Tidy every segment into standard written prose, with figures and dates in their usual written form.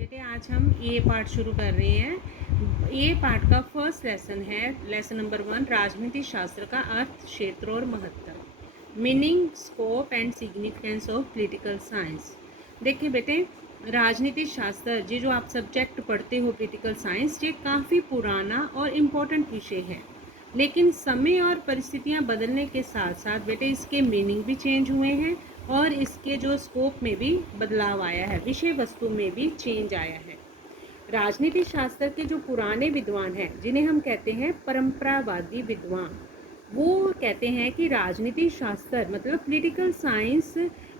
बेटे आज हम ए पार्ट शुरू कर रहे हैं। ए पार्ट का फर्स्ट लेसन है लेसन नंबर 1, राजनीति शास्त्र का अर्थ, क्षेत्र और महत्व, meaning, scope and significance of political science. देखिए बेटे, राजनीति शास्त्र ये जो आप सब्जेक्ट पढ़ते हो पॉलिटिकल साइंस, ये काफ़ी पुराना और इम्पोर्टेंट विषय है, लेकिन समय और परिस्थितियां बदलने के साथ साथ बेटे इसके मीनिंग भी चेंज हुए हैं और इसके जो स्कोप में भी बदलाव आया है, विषय वस्तु में भी चेंज आया है। राजनीति शास्त्र के जो पुराने विद्वान हैं, जिन्हें हम कहते हैं परंपरावादी विद्वान, वो कहते हैं कि राजनीति शास्त्र मतलब पॉलिटिकल साइंस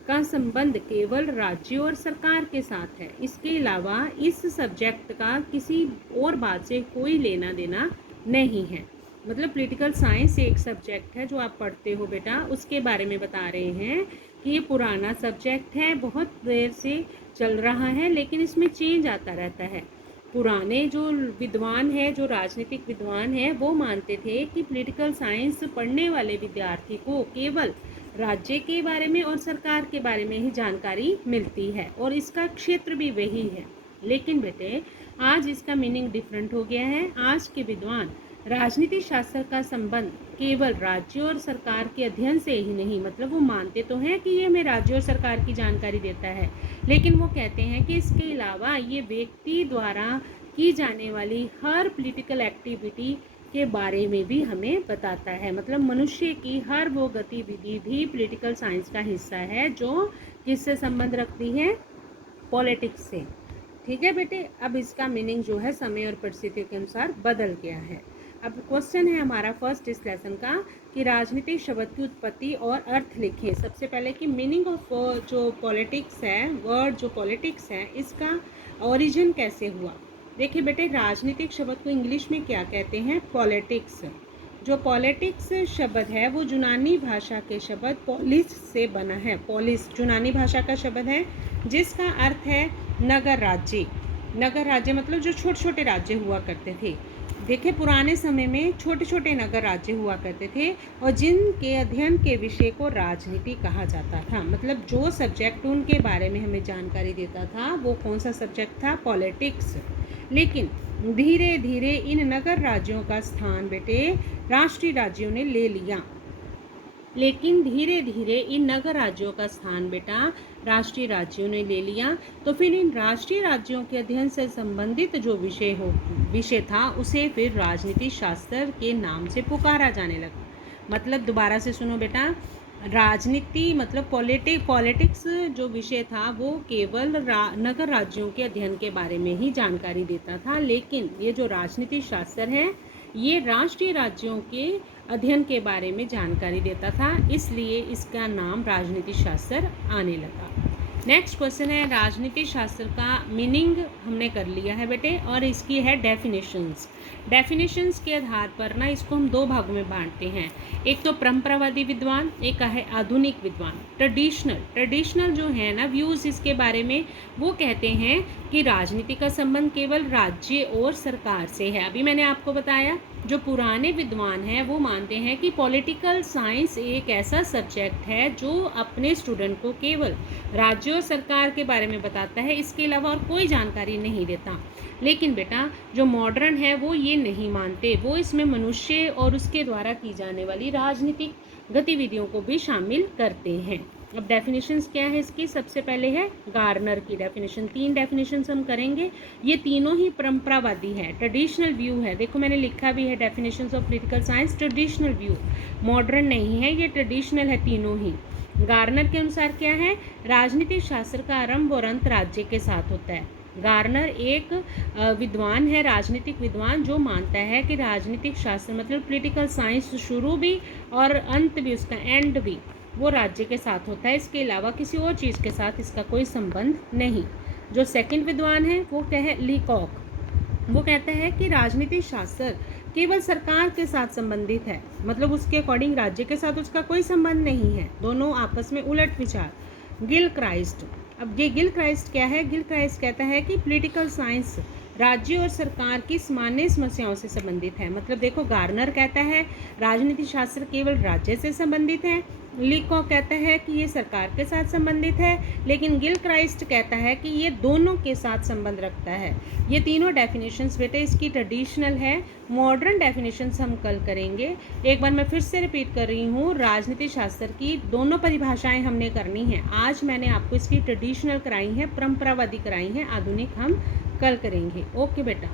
का संबंध केवल राज्यों और सरकार के साथ है। इसके अलावा इस सब्जेक्ट का किसी और बात से कोई लेना देना नहीं है। मतलब पॉलिटिकल साइंस एक सब्जेक्ट है जो आप पढ़ते हो बेटा, उसके बारे में बता रहे हैं कि ये पुराना सब्जेक्ट है, बहुत देर से चल रहा है, लेकिन इसमें चेंज आता रहता है। पुराने जो विद्वान हैं, जो राजनीतिक विद्वान हैं, वो मानते थे कि पॉलिटिकल साइंस पढ़ने वाले विद्यार्थी को केवल राज्य के बारे में और सरकार के बारे में ही जानकारी मिलती है और इसका क्षेत्र भी वही है। लेकिन बेटे आज इसका मीनिंग डिफरेंट हो गया है। आज के विद्वान राजनीति शास्त्र का संबंध केवल राज्य और सरकार के अध्ययन से ही नहीं, मतलब वो मानते तो हैं कि ये हमें राज्य और सरकार की जानकारी देता है, लेकिन वो कहते हैं कि इसके अलावा ये व्यक्ति द्वारा की जाने वाली हर पॉलिटिकल एक्टिविटी के बारे में भी हमें बताता है। मतलब मनुष्य की हर वो गतिविधि भी पॉलिटिकल साइंस का हिस्सा है जो किससे संबंध रखती है, पॉलिटिक्स से। ठीक है बेटे, अब इसका मीनिंग जो है समय और परिस्थितियों के अनुसार बदल गया है। अब क्वेश्चन है हमारा फर्स्ट इस लेसन का कि राजनीति शब्द की उत्पत्ति और अर्थ लिखें। सबसे पहले कि मीनिंग ऑफ जो पॉलिटिक्स है, वर्ड जो पॉलिटिक्स है, इसका ओरिजिन कैसे हुआ। देखिए बेटे, राजनीतिक शब्द को इंग्लिश में क्या कहते हैं, पॉलिटिक्स। जो पॉलिटिक्स शब्द है वो यूनानी भाषा के शब्द पॉलिस से बना है। पॉलिस यूनानी भाषा का शब्द है जिसका अर्थ है नगर राज्य। नगर राज्य मतलब जो छोटे छोटे राज्य हुआ करते थे। देखिए पुराने समय में छोटे छोटे नगर राज्य हुआ करते थे और जिनके अध्ययन के विषय को राजनीति कहा जाता था। मतलब जो सब्जेक्ट उनके बारे में हमें जानकारी देता था वो कौन सा सब्जेक्ट था, पॉलिटिक्स। लेकिन धीरे धीरे इन नगर राज्यों का स्थान बेटे राष्ट्रीय राज्यों ने ले लिया। लेकिन धीरे धीरे इन नगर राज्यों का स्थान बेटा राष्ट्रीय राज्यों ने ले लिया। तो फिर इन राष्ट्रीय राज्यों के अध्ययन से संबंधित जो विषय था उसे फिर राजनीति शास्त्र के नाम से पुकारा जाने लगा। मतलब दोबारा से सुनो बेटा, राजनीति मतलब पॉलिटिक्स जो विषय था वो केवल नगर राज्यों के अध्ययन के बारे में ही जानकारी देता था, लेकिन ये जो राजनीति शास्त्र है ये राष्ट्रीय राज्यों के अध्ययन के बारे में जानकारी देता था, इसलिए इसका नाम राजनीति शास्त्र आने लगा। नेक्स्ट क्वेश्चन है, राजनीति शास्त्र का मीनिंग हमने कर लिया है बेटे और इसकी है डेफिनेशंस। डेफिनेशंस के आधार पर ना इसको हम दो भागों में बांटते हैं, एक तो परंपरावादी विद्वान, एक है आधुनिक विद्वान। ट्रेडिशनल जो है ना व्यूज़ इसके बारे में, वो कहते हैं कि राजनीति का संबंध केवल राज्य और सरकार से है। अभी मैंने आपको बताया जो पुराने विद्वान हैं वो मानते हैं कि पॉलिटिकल साइंस एक ऐसा सब्जेक्ट है जो अपने स्टूडेंट को केवल राज्य और सरकार के बारे में बताता है, इसके अलावा और कोई जानकारी नहीं देता। लेकिन बेटा जो मॉडर्न है वो ये नहीं मानते, वो इसमें मनुष्य और उसके द्वारा की जाने वाली राजनीतिक गतिविधियों को भी शामिल करते हैं। अब डेफिनेशंस क्या है इसकी, सबसे पहले है गार्नर की डेफिनेशन। 3 डेफिनेशंस हम करेंगे, ये तीनों ही परंपरावादी है, ट्रेडिशनल व्यू है। देखो मैंने लिखा भी है definitions of political science, traditional view, modern नहीं है, ये ट्रेडिशनल है तीनों ही। गार्नर के अनुसार क्या है, राजनीतिक शास्त्र का आरंभ और अंत राज्य के साथ होता है। गार्नर एक विद्वान है, राजनीतिक विद्वान, जो मानता है कि राजनीतिक शास्त्र मतलब पॉलिटिकल साइंस शुरू भी और अंत भी, उसका एंड भी वो राज्य के साथ होता है, इसके अलावा किसी और चीज़ के साथ इसका कोई संबंध नहीं। जो सेकंड विद्वान है वो क्या है, लीकॉक, वो कहता है कि राजनीतिक शास्त्र केवल सरकार के साथ संबंधित है, मतलब उसके अकॉर्डिंग राज्य के साथ उसका कोई संबंध नहीं है, दोनों आपस में उलट विचार। गिलक्राइस्ट, अब ये गिलक्राइस्ट क्या है, गिलक्राइस्ट कहता है कि पॉलिटिकल साइंस राज्य और सरकार की सामान्य समस्याओं से संबंधित है। मतलब देखो गार्नर कहता है राजनीति शास्त्र केवल राज्य से संबंधित है लिको कहता है कि ये सरकार के साथ संबंधित है, लेकिन गिलक्राइस्ट कहता है कि ये दोनों के साथ संबंध रखता है। ये तीनों डेफिनेशंस बेटे इसकी ट्रेडिशनल है, मॉडर्न डेफिनेशंस हम कल करेंगे। एक बार मैं फिर से रिपीट कर रही हूँ, राजनीति शास्त्र की दोनों परिभाषाएं हमने करनी है। आज मैंने आपको इसकी ट्रेडिशनल कराई है, परंपरावादी कराई है, आधुनिक हम कल करेंगे। ओके बेटा।